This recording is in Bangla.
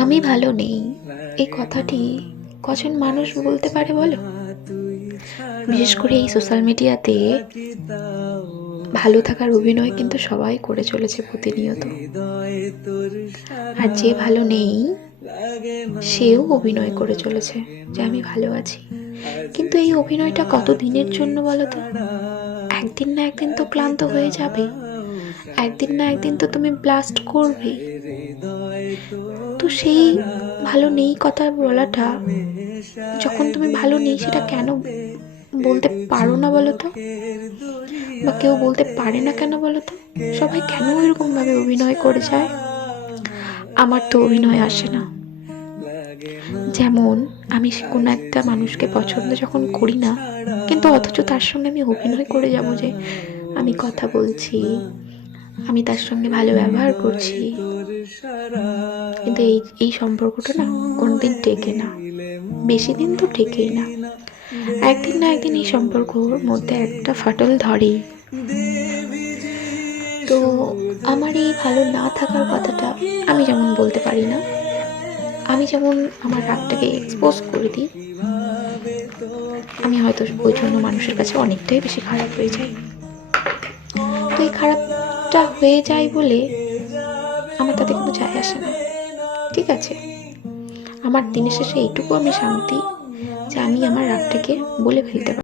আমি ভালো নেই, এই কথাটি কজন মানুষ বলতে পারে বলো? বিশেষ করে এই সোশ্যাল মিডিয়াতে ভালো থাকার অভিনয় কিন্তু সবাই করে চলেছে প্রতিনিয়ত। আর যে ভালো নেই সেও অভিনয় করে চলেছে যে আমি ভালো আছি। কিন্তু এই অভিনয়টা কত দিনের জন্য বলো তো? একদিন না একদিন তো ক্লান্ত হয়ে যাবে, একদিন না একদিন তো তুমি ব্লাস্ট করবে। তো সেই ভালো নেই কথা বলাটা, যখন তুমি ভালো নেই সেটা কেন বলতে পারো না বলো তো? বা কেউ বলতে পারে না কেন বলো তো? সবাই কেন এরকম ভাবে অভিনয় করে যায়? আমার তো অভিনয় আসে না। যেমন আমি কোনো একটা মানুষকে পছন্দ যখন করি না, কিন্তু অথচ তার সঙ্গে আমি অভিনয় করে যাব যে আমি কথা বলছি, আমি তার সঙ্গে ভালো ব্যবহার করছি, কিন্তু এই এই সম্পর্কটা না কোনোদিন টেকে না, বেশি দিন তো টেকেই না। একদিন না একদিন এই সম্পর্কর মধ্যে একটা ফাটল ধরেই। তো আমার এই ভালো না থাকার কথাটা আমি যেমন বলতে পারি না, আমি যেমন আমার রাগটাকে এক্সপোজ করে দিই, আমি হয়তো ওই জন্য মানুষের কাছে অনেকটাই বেশি খারাপ হয়ে যাই। তো এই খারাপটা হয়ে যায় বলে আমার তাতে কিন্তু যায় আসে না, ঠিক আছে? আমার দিনের শেষে এইটুকু আমি শান্তি যে আমি আমার রাগটাকে বলে ফেলতে পারি।